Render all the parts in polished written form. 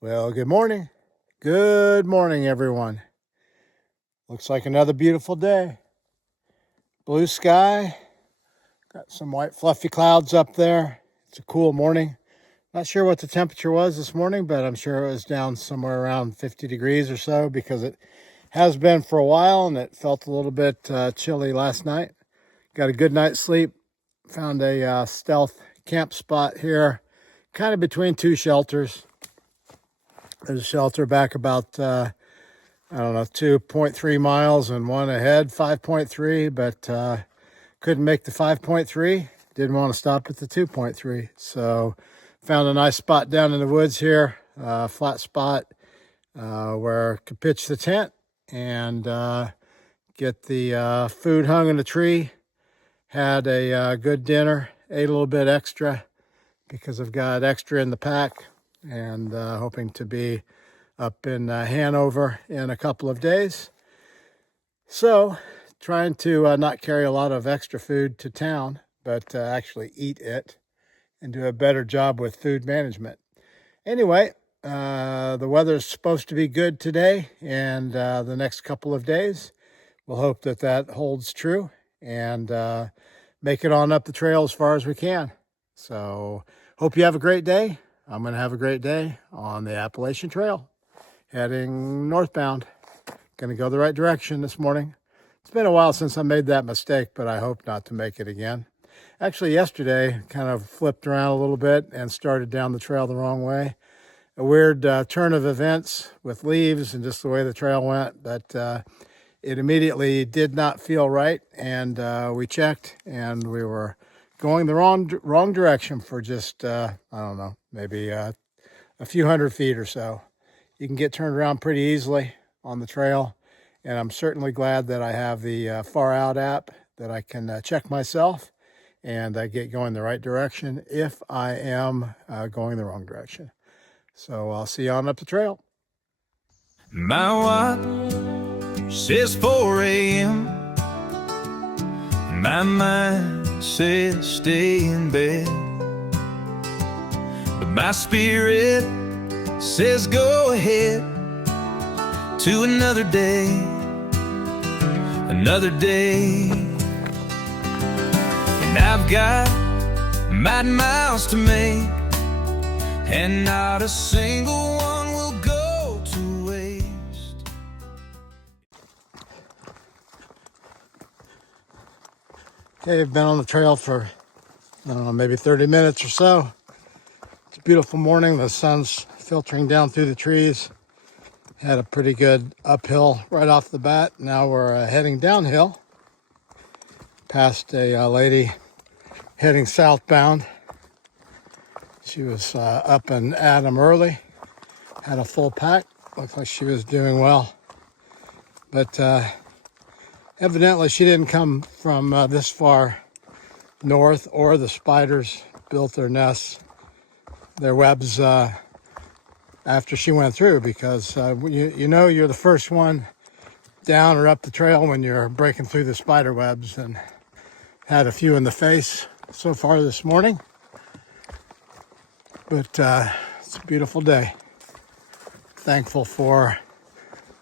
Well, good morning. Good morning, everyone. Looks like another beautiful day. Blue sky. Got some white fluffy clouds up there. It's a cool morning. Not sure what the temperature was this morning, but I'm sure it was down somewhere around 50 degrees or so because it has been for a while and it felt a little bit chilly last night. Got a good night's sleep. Found a stealth camp spot here, kind of between two shelters. There's a shelter back about, 2.3 miles and one ahead, 5.3, but couldn't make the 5.3. Didn't want to stop at the 2.3. So found a nice spot down in the woods here, flat spot where I could pitch the tent and get the food hung in the tree. Had a good dinner, ate a little bit extra because I've got extra in the pack, and hoping to be up in Hanover in a couple of days. So trying to not carry a lot of extra food to town, but actually eat it and do a better job with food management. Anyway, the weather's supposed to be good today and the next couple of days. We'll hope that that holds true and make it on up the trail as far as we can. So hope you have a great day. I'm going to have a great day on the Appalachian Trail, heading northbound. Going to go the right direction this morning. It's been a while since I made that mistake, but I hope not to make it again. Actually, yesterday, kind of flipped around a little bit and started down the trail the wrong way. A weird turn of events with leaves and just the way the trail went, but it immediately did not feel right, and we checked, and we were going the wrong direction for just, maybe a few hundred feet or so. You can get turned around pretty easily on the trail, and I'm certainly glad that I have the Far Out app that I can check myself and get going the right direction if I am going the wrong direction. So I'll see you on up the trail. My watch says 4 a.m. My mind says stay in bed, but my spirit says go ahead to another day, another day. And I've got miles to make, and not a single one will go to waste. Okay, I've been on the trail for, maybe 30 minutes or so. It's a beautiful morning. The sun's filtering down through the trees. Had a pretty good uphill right off the bat. Now we're heading downhill past a lady heading southbound. She was up and at 'em early. Had a full pack. Looks like she was doing well. But evidently she didn't come from this far north, or the spiders built their nests, their webs, after she went through, because you're the first one down or up the trail when you're breaking through the spider webs, and had a few in the face so far this morning. But it's a beautiful day. Thankful for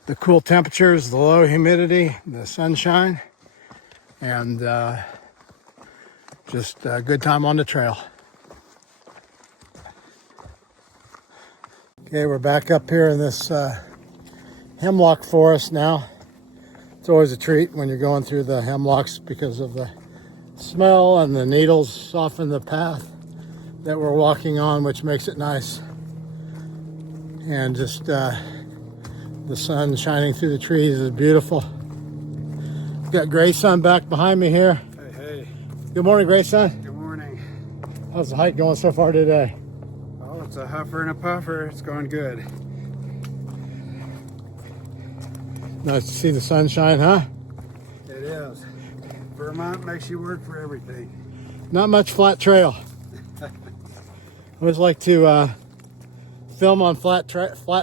the cool temperatures, the low humidity, the sunshine, and just a good time on the trail. Okay, we're back up here in this hemlock forest now. It's always a treat when you're going through the hemlocks because of the smell, and the needles soften the path that we're walking on, which makes it nice. And just the sun shining through the trees is beautiful. Got Grayson back behind me here. Hey. Good morning, Grayson. Good morning. How's the hike going so far today? Oh, it's a huffer and a puffer. It's going good. Nice to see the sunshine, huh? It is. Vermont makes you work for everything. Not much flat trail. I always like to film on flat,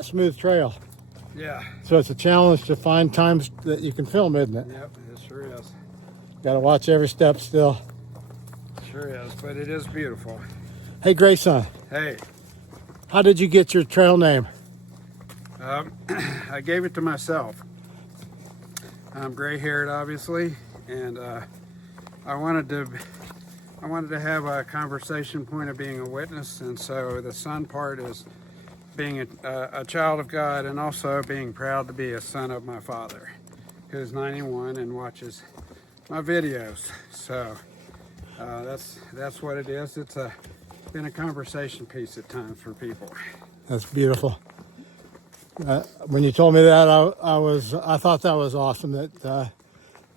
smooth trail. Yeah. So it's a challenge to find times that you can film, isn't it? Yep, it sure is. Got to watch every step still. Sure is, but it is beautiful. Hey, Grayson, Hey, how did you get your trail name? I gave it to myself. I'm gray-haired, obviously, and I wanted to have a conversation point of being a witness, and so the son part is being a child of God and also being proud to be a son of my father, who's 91 and watches my videos. So that's what it is. It's been a conversation piece at times for people. That's beautiful. When you told me that, I thought that was awesome that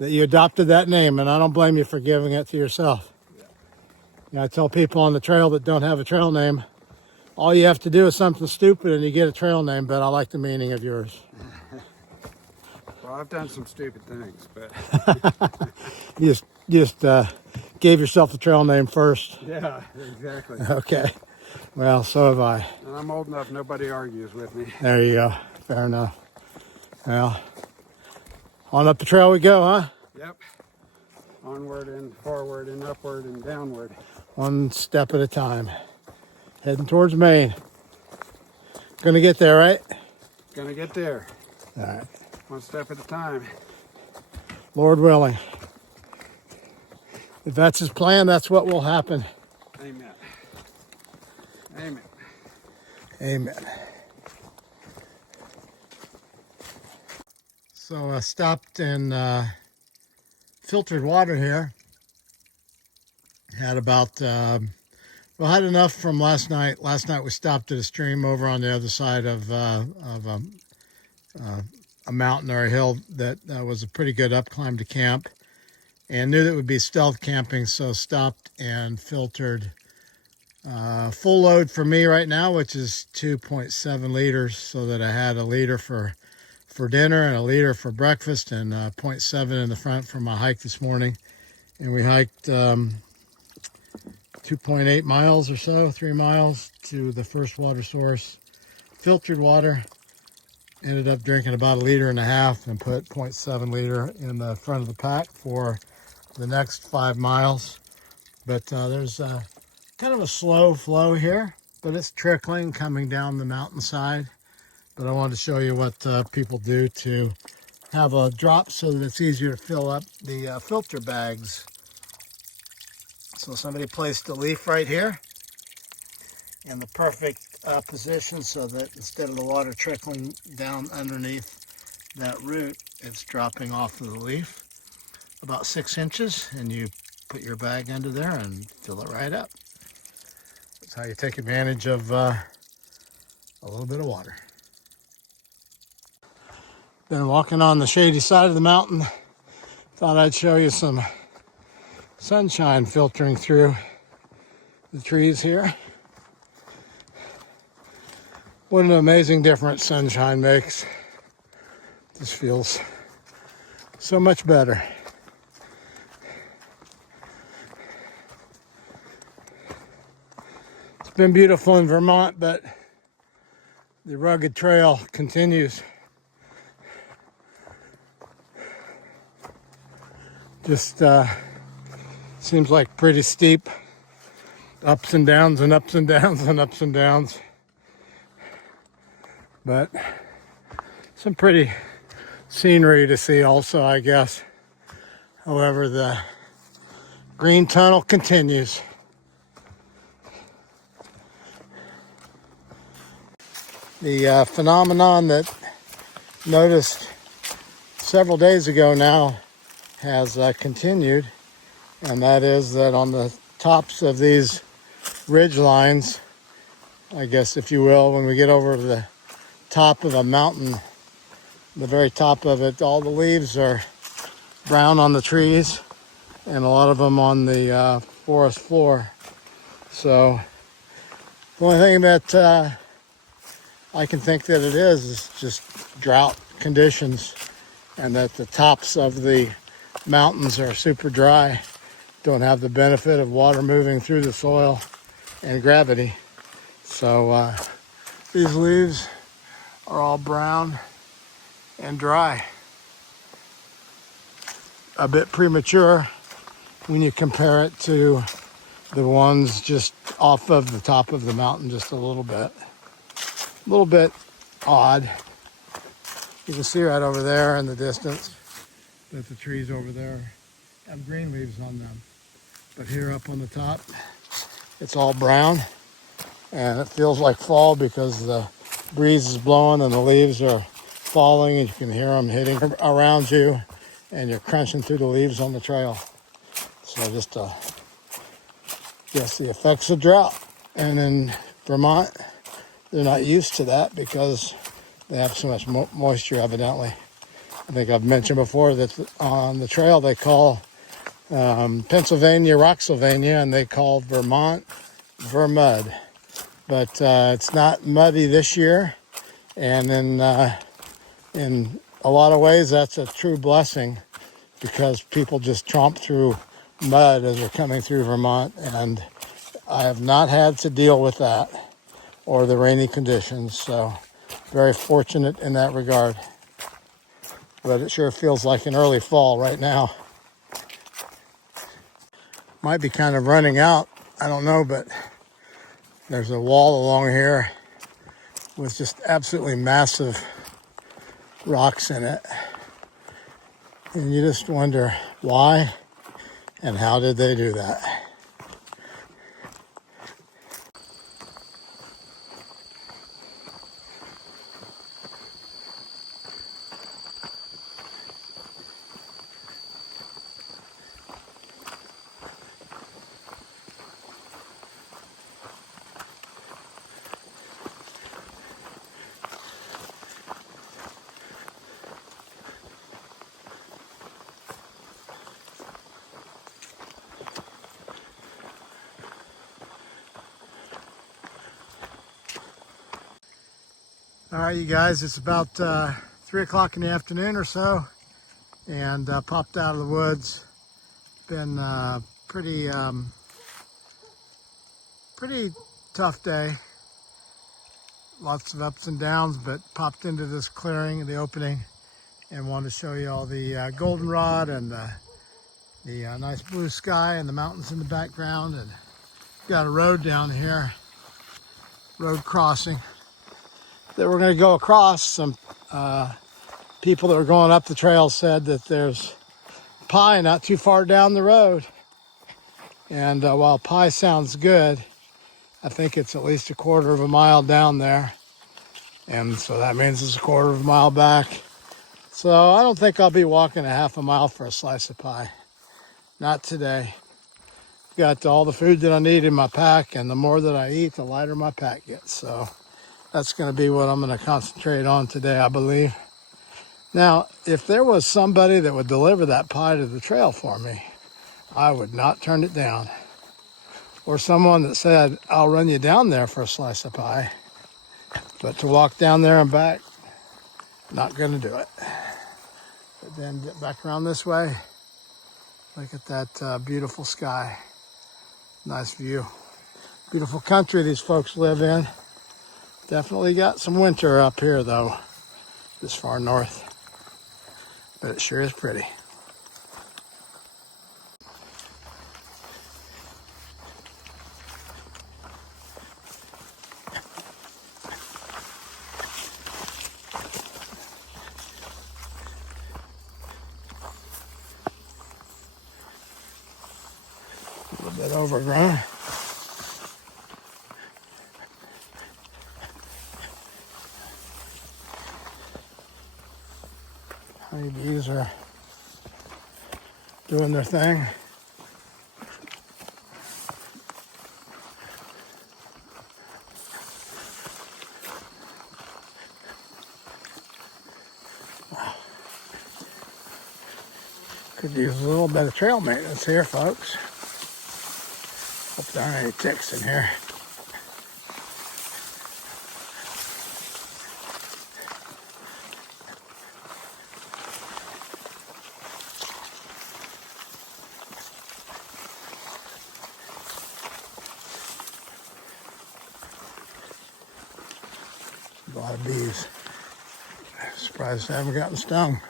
you adopted that name, and I don't blame you for giving it to yourself. You know, I tell people on the trail that don't have a trail name, all you have to do is something stupid and you get a trail name, but I like the meaning of yours. Well, I've done some stupid things, but You just gave yourself the trail name first. yeah, exactly. Okay. Well, so have I. And I'm old enough, nobody argues with me. There you go. Fair enough. Well, on up the trail we go, huh? Yep. Onward and forward and upward and downward. One step at a time. Heading towards Maine. Gonna get there, right? Gonna get there. All right. One step at a time. Lord willing. If that's his plan, that's what will happen. Amen. Amen. Amen. So I stopped in filtered water here. Had about, had enough from last night. Last night we stopped at a stream over on the other side of a mountain or a hill that was a pretty good up climb to camp, and knew that it would be stealth camping, so stopped and filtered full load for me right now, which is 2.7 liters, so that I had a liter for dinner and a liter for breakfast, and 0.7 in the front for my hike this morning. And we hiked 2.8 miles or so, 3 miles to the first water source. Filtered water. Ended up drinking about 1.5 liters and put 0.7 liter in the front of the pack for the next 5 miles. But there's kind of a slow flow here, but it's trickling coming down the mountainside. But I wanted to show you what people do to have a drop so that it's easier to fill up the filter bags. So somebody placed a leaf right here in the perfect position so that instead of the water trickling down underneath that root, it's dropping off of the leaf about 6 inches, and you put your bag under there and fill it right up. That's how you take advantage of a little bit of water. Been walking on the shady side of the mountain. Thought I'd show you some sunshine filtering through the trees here. What an amazing difference sunshine makes. This feels so much better. It's been beautiful in Vermont, but the rugged trail continues. Just seems like pretty steep ups and downs and ups and downs and ups and downs. But some pretty scenery to see also, I guess. However, the green tunnel continues. The phenomenon that noticed several days ago now has continued, and that is that on the tops of these ridge lines, I guess if you will, when we get over to the top of a mountain, the very top of it, all the leaves are brown on the trees and a lot of them on the forest floor. So the only thing that I can think that it is just drought conditions, and that the tops of the mountains are super dry, don't have the benefit of water moving through the soil and gravity. So these leaves are all brown and dry. A bit premature when you compare it to the ones just off of the top of the mountain, just a little bit odd. You can see right over there in the distance that the trees over there have green leaves on them. But here up on the top, it's all brown, and it feels like fall because the breeze is blowing and the leaves are falling, and you can hear them hitting around you, and you're crunching through the leaves on the trail. So just guess the effects of drought. And in Vermont, they're not used to that because they have so much moisture, evidently. I think I've mentioned before that on the trail they call Pennsylvania Rocksylvania, and they call Vermont Vermud. But it's not muddy this year, and in a lot of ways that's a true blessing because people just tromp through mud as they're coming through Vermont, and I have not had to deal with that or the rainy conditions, so very fortunate in that regard. But it sure feels like an early fall right now. Might be kind of running out, I don't know, but there's a wall along here with just absolutely massive rocks in it. And you just wonder why and how did they do that? All right, you guys, it's about 3 o'clock in the afternoon or so, and popped out of the woods. Been pretty tough day. Lots of ups and downs, but popped into this clearing in the opening and wanted to show you all the goldenrod and the nice blue sky and the mountains in the background. And got a road down here, road crossing that we're going to go across. Some people that were going up the trail said that there's pie not too far down the road. And while pie sounds good, I think it's at least a quarter of a mile down there. And so that means it's a quarter of a mile back. So I don't think I'll be walking a half a mile for a slice of pie. Not today. Got all the food that I need in my pack, and the more that I eat, the lighter my pack gets. So that's going to be what I'm going to concentrate on today, I believe. Now, if there was somebody that would deliver that pie to the trail for me, I would not turn it down. Or someone that said, I'll run you down there for a slice of pie. But to walk down there and back, not going to do it. But then get back around this way. Look at that beautiful sky. Nice view. Beautiful country these folks live in. Definitely got some winter up here though, this far north. But it sure is pretty. A little bit overgrown. Honeybees are doing their thing. Could use a little bit of trail maintenance here, folks. Hope there aren't any ticks in here. A lot of bees. Surprised I haven't gotten stung.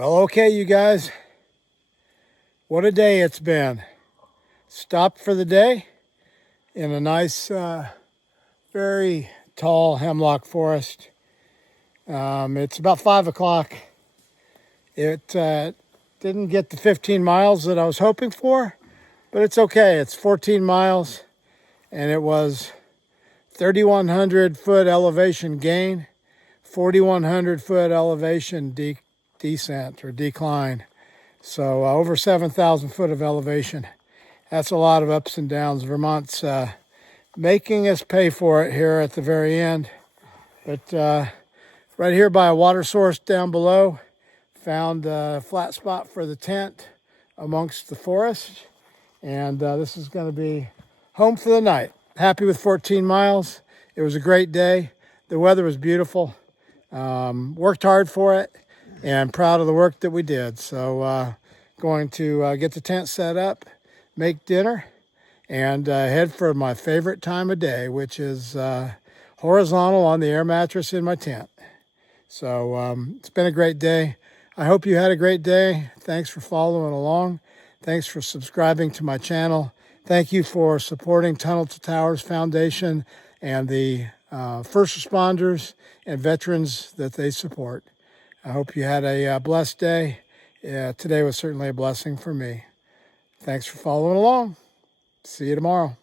Well, okay, you guys. What a day it's been. Stopped for the day in a nice, very tall hemlock forest. It's about 5 o'clock. It didn't get the 15 miles that I was hoping for, but it's okay. It's 14 miles, and it was 3,100 foot elevation gain, 4,100 foot elevation descent or decline. So over 7,000 foot of elevation. That's a lot of ups and downs. Vermont's making us pay for it here at the very end. But right here by a water source down below, found a flat spot for the tent amongst the forest. And this is going to be home for the night. Happy with 14 miles. It was a great day. The weather was beautiful. Worked hard for it and proud of the work that we did. So going to get the tent set up, make dinner, and head for my favorite time of day, which is horizontal on the air mattress in my tent. So it's been a great day. I hope you had a great day. Thanks for following along. Thanks for subscribing to my channel. Thank you for supporting Tunnel to Towers Foundation and the first responders and veterans that they support. I hope you had a blessed day. Today was certainly a blessing for me. Thanks for following along. See you tomorrow.